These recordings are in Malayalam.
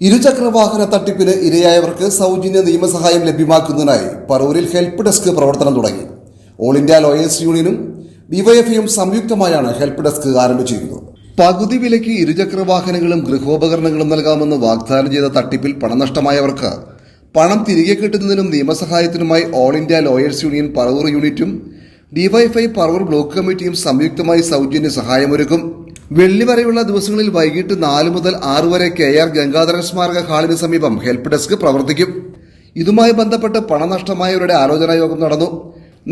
ഇരുചക്രവാഹന തട്ടിപ്പിന് ഇരയായവർക്ക് സൗജന്യ നിയമസഹായം ലഭ്യമാക്കുന്നതിനായി പറവൂരിൽ ഹെൽപ്പ് ഡെസ്ക് പ്രവർത്തനം തുടങ്ങി. ഓൾ ഇന്ത്യ ലോയേഴ്സ് യൂണിയനും ഡിവൈഎഫ്ഐയും സംയുക്തമായാണ് ഹെൽപ്പ് ഡെസ്ക് ആരംഭിച്ചിരിക്കുന്നത് പകുതി വിലയ്ക്ക് ഇരുചക്രവാഹനങ്ങളും ഗൃഹോപകരണങ്ങളും നൽകാമെന്ന് വാഗ്ദാനം ചെയ്ത തട്ടിപ്പിൽ പണനഷ്ടമായവർക്ക് പണം തിരികെ കിട്ടുന്നതിനും നിയമസഹായത്തിനുമായി all India lawyers union Paravur യൂണിറ്റും ഡിവൈഎഫ്ഐ പറവൂർ ബ്ലോക്ക് കമ്മിറ്റിയും സംയുക്തമായി സൗജന്യ സഹായമൊരുക്കും. വെള്ളി വരെയുള്ള ദിവസങ്ങളിൽ വൈകിട്ട് നാല് മുതൽ ആറ് വരെ കെ ആർ ഗംഗാധരൻ സ്മാരക ഹാളിന് സമീപം ഹെൽപ്പ് ഡെസ്ക് പ്രവർത്തിക്കും. ഇതുമായി ബന്ധപ്പെട്ട് പണനഷ്ടമായവരുടെ ആലോചനാ യോഗം നടന്നു.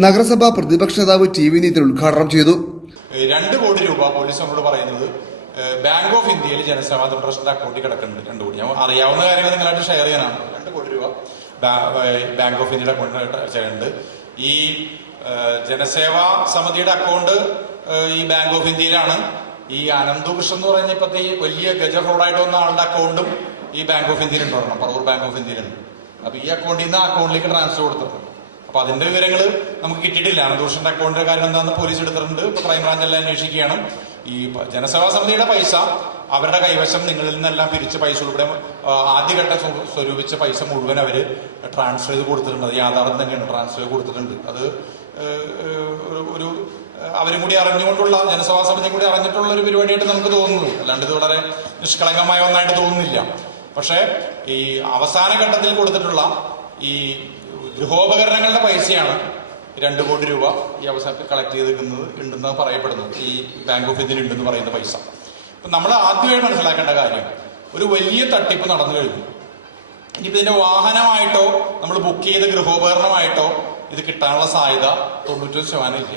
നഗരസഭാ പ്രതിപക്ഷ നേതാവ് ടി വി നീതി ഉദ്ഘാടനം ചെയ്തു. രണ്ട് കോടി രൂപ പോലീസ് നമ്മളോട് പറയുന്നത് ബാങ്ക് ഓഫ് ഇന്ത്യയിൽ ജനസേവാ ട്രസ്റ്റിന്റെ അക്കൗണ്ടിൽ കിടക്കുന്നുണ്ട്. രണ്ട് കോടി. ഞാൻ അറിയാവുന്ന കാര്യങ്ങൾ നിങ്ങളായിട്ട് ഷെയർ ചെയ്യാനാണ്. രണ്ട് കോടി രൂപ ബാങ്ക് ഓഫ് ഇന്ത്യയുടെ അക്കൗണ്ടിൽ ചെയ്യുന്നുണ്ട് ഈ ജനസേവാ സമിതിയുടെ അക്കൗണ്ട് ഈ ബാങ്ക് ഓഫ് ഇന്ത്യയിലാണ് ഈ അനന്തു കൃഷ്ണൻ എന്ന് പറയുന്ന ഇപ്പോഴത്തെ ഈ വലിയ ഗജ ഫ്രോഡായിട്ട് വന്ന ആളുടെ അക്കൗണ്ടും ഈ ബാങ്ക് ഓഫ് ഇന്ത്യയിൽ ഉണ്ടാവണം പറവൂർ ബാങ്ക് ഓഫ് ഇന്ത്യയിലുണ്ട് അപ്പൊ ഈ അക്കൗണ്ടിൽ നിന്ന് അക്കൗണ്ടിലേക്ക് ട്രാൻസ്ഫർ കൊടുത്തിട്ടുണ്ട്. അപ്പൊ അതിന്റെ വിവരങ്ങൾ നമുക്ക് കിട്ടിയിട്ടില്ല. അനന്തൂഷന്റെ അക്കൗണ്ടിന്റെ കാര്യം എന്താണെന്ന് പോലീസ് എടുത്തിട്ടുണ്ട്. ഇപ്പൊ ക്രൈംബ്രാഞ്ച് എല്ലാം അന്വേഷിക്കുകയാണ്. ഈ ജനസഭാ സമിതിയുടെ പൈസ അവരുടെ കൈവശം നിങ്ങളിൽ നിന്നെല്ലാം പിരിച്ച പൈസ ഉൾപ്പെടെ ആദ്യഘട്ട സ്വ- സ്വരൂപിച്ച പൈസ മുഴുവൻ അവർ ട്രാൻസ്ഫർ ചെയ്ത് കൊടുത്തിട്ടുണ്ട്. യാഥാർത്ഥ്യം തന്നെയാണ്. ട്രാൻസ്ഫർ ചെയ്ത് കൊടുത്തിട്ടുണ്ട്. അത് ഒരു- അവരും കൂടി അറിഞ്ഞുകൊണ്ടുള്ള ജനസഭാ സമിതിയും കൂടി അറിഞ്ഞിട്ടുള്ള ഒരു പരിപാടിയായിട്ട് നമുക്ക് തോന്നുന്നു. അല്ലാണ്ട് ഇത് വളരെ നിഷ്കളങ്കമായ ഒന്നായിട്ട് തോന്നുന്നില്ല. പക്ഷേ ഈ അവസാന ഘട്ടത്തിൽ കൊടുത്തിട്ടുള്ള ഈ ഗൃഹോപകരണങ്ങളുടെ പൈസയാണ് രണ്ട് കോടി രൂപ ഈ അവസരത്തിൽ കളക്ട് ചെയ്തിരിക്കുന്നത് ഉണ്ടെന്ന് പറയപ്പെടുന്നു. ഈ ബാങ്ക് ഓഫ് ഇന്ത്യയിൽ ഉണ്ടെന്ന് പറയുന്ന പൈസ. അപ്പൊ നമ്മൾ ആദ്യമായി മനസ്സിലാക്കേണ്ട കാര്യം ഒരു വലിയ തട്ടിപ്പ് നടന്നു കഴിഞ്ഞു. ഇനിയിപ്പോ ഇതിന്റെ വാഹനമായിട്ടോ നമ്മൾ ബുക്ക് ചെയ്ത ഗൃഹോപകരണമായിട്ടോ ഇത് കിട്ടാനുള്ള സാധ്യത തൊണ്ണൂറ്റൊരു ശതമാനം ഇല്ല.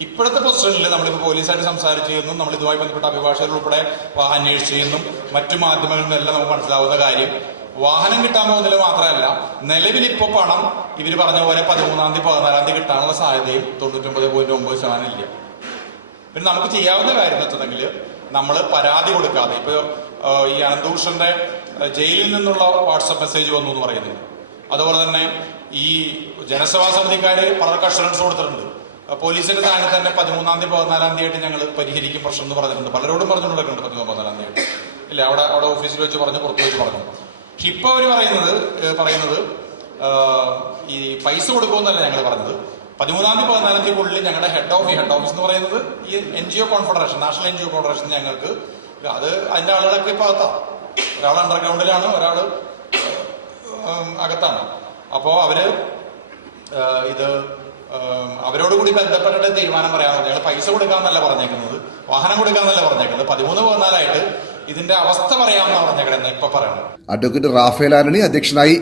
ഇപ്പോഴത്തെ പൊസിഷനിൽ നമ്മളിപ്പോൾ പോലീസായിട്ട് സംസാരിച്ച് ചെയ്യുന്നു നമ്മൾ ഇതുമായി ബന്ധപ്പെട്ട അഭിഭാഷകർ ഉൾപ്പെടെ അന്വേഷിച്ചു ചെയ്യുന്നു മറ്റു മാധ്യമങ്ങളിൽ നിന്നെല്ലാം നമുക്ക് മനസ്സിലാവുന്ന കാര്യം വാഹനം കിട്ടാൻ പോകുന്നില്ല മാത്രമല്ല നിലവിൽ ഇപ്പോൾ പണം ഇവർ പറഞ്ഞ പോലെ പതിമൂന്നാം തീയതി പതിനാലാം തീയതി കിട്ടാനുള്ള സാധ്യതയും തൊണ്ണൂറ്റൊമ്പത് പോയിന്റ് ഒമ്പത് ശതമാനം ഇല്ല. പിന്നെ നമുക്ക് ചെയ്യാവുന്ന കാര്യം എന്ന് വെച്ചിട്ടുണ്ടെങ്കിൽ നമ്മൾ പരാതി കൊടുക്കാതെ. ഇപ്പൊ ഈ അനന്തഭൂഷന്റെ ജയിലിൽ നിന്നുള്ള വാട്സപ്പ് മെസ്സേജ് വന്നു എന്ന് പറയുന്നു അതുപോലെ തന്നെ ഈ ജനസഭാ സമിതിക്കാര് പലർക്ക് അഷുറൻസ് കൊടുത്തിട്ടുണ്ട്. പോലീസിന്റെ താഴെ തന്നെ പതിമൂന്നാം തീയതി പതിനാലാം തീയതി ആയിട്ട് ഞങ്ങൾ പരിഹരിക്കും പ്രശ്നം എന്ന് പറഞ്ഞിട്ടുണ്ട്. പലരോടും പറഞ്ഞു കൊടുക്കുന്നുണ്ട് പതിമൂന്ന് പതിനാലാം തീയതി ഇല്ല അവിടെ അവിടെ ഓഫീസിൽ വെച്ച് പറഞ്ഞു പുറത്ത് വെച്ച് പറഞ്ഞു. പക്ഷെ ഇപ്പൊ അവർ പറയുന്നത് പറയുന്നത് ഈ പൈസ കൊടുക്കുമെന്നല്ല ഞങ്ങൾ പറഞ്ഞത്. പതിമൂന്നാം തീയതി പതിനാലാം ഞങ്ങളുടെ ഹെഡ് ഓഫ് ഹെഡ് ഓഫീസ് എന്ന് പറയുന്നത് ഈ N G O confederation national N G O confederation ഞങ്ങൾക്ക് അത് അതിന്റെ ആളുകളൊക്കെ ഇപ്പൊ അകത്താണ് ഒരാൾ അണ്ടർഗ്രൗണ്ടിലാണ് ഒരാൾ അകത്താണ്. അപ്പോ അവർ ഇത് അവരോട് കൂടി ബന്ധപ്പെട്ടിട്ട് തീരുമാനം പറയാൻ ഞങ്ങൾ പൈസ കൊടുക്കാന്നല്ല പറഞ്ഞേക്കുന്നത്. വാഹനം കൊടുക്കാന്നല്ല പറഞ്ഞേക്കുന്നത്. പതിമൂന്ന് പതിനാലായിട്ട് ഇതിന്റെ അവസ്ഥ പറയാമെന്നാണ് പറഞ്ഞേക്കണെന്ന് ഇപ്പൊ പറയണം. അഡ്വക്കേറ്റ് റാഫേൽ ആന്റണി അധ്യക്ഷനായി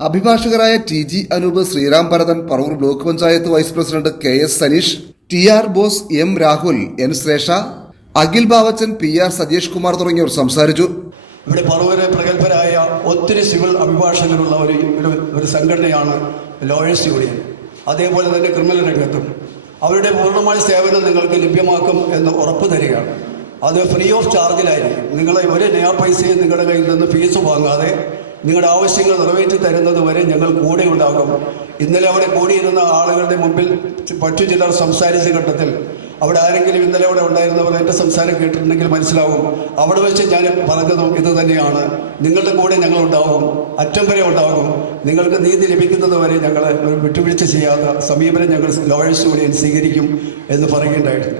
അഭിഭാഷകരായ T G Anoop Sreeram Bharathan Paravur block panchayat vice president K S Saneesh T R Bose M Rahul N Shresha Akhil Bavachan P R Satheesh Kumar തുടങ്ങിയവർ സംസാരിച്ചു. ഇവിടെ പറവൂര് പ്രഗത്ഭരായ ഒത്തിരി സിവിൽ അഭിഭാഷകരുള്ള ഒരു ഒരു സംഘടനയാണ് ലോയേഴ്സ് യൂണിയൻ. അതേപോലെ തന്നെ ക്രിമിനൽ രംഗത്തും. അവരുടെ പൂർണമായ സേവനം നിങ്ങൾക്ക് ലഭ്യമാക്കും എന്ന് ഉറപ്പ് തരികയാണ്. അത് ഫ്രീ ഓഫ് ചാർജിലായിരിക്കും. നിങ്ങളെ ഒരു നയാ പൈസയും നിങ്ങളുടെ കയ്യിൽ നിന്ന് ഫീസ് വാങ്ങാതെ നിങ്ങളുടെ ആവശ്യങ്ങൾ നിറവേറ്റി തരുന്നത് വരെ ഞങ്ങൾ കൂടെ ഉണ്ടാകും. ഇന്നലെ അവിടെ കൂടിയിരുന്ന ആളുകളുടെ മുമ്പിൽ മറ്റു ചിലർ സംസാരിച്ച ഘട്ടത്തിൽ അവിടെ ആരെങ്കിലും ഇന്നലെ അവിടെ ഉണ്ടായിരുന്നവർ എന്റെ സംസാരം കേട്ടിട്ടുണ്ടെങ്കിൽ മനസ്സിലാവും. അവിടെ വെച്ച് ഞാൻ പറഞ്ഞതും ഇത് തന്നെയാണ്. നിങ്ങളുടെ കൂടെ ഞങ്ങൾ ഉണ്ടാവും. അറ്റം വരെ ഉണ്ടാകും. നിങ്ങൾക്ക് നീതി ലഭിക്കുന്നത് വരെ ഞങ്ങൾ വിട്ടുവീഴ്ച ചെയ്യാത്ത സമീപനം ഞങ്ങൾ ലോയേഴ്സ് യൂണിയൻ സ്വീകരിക്കും എന്ന് പറയുകയുണ്ടായിട്ടുണ്ട്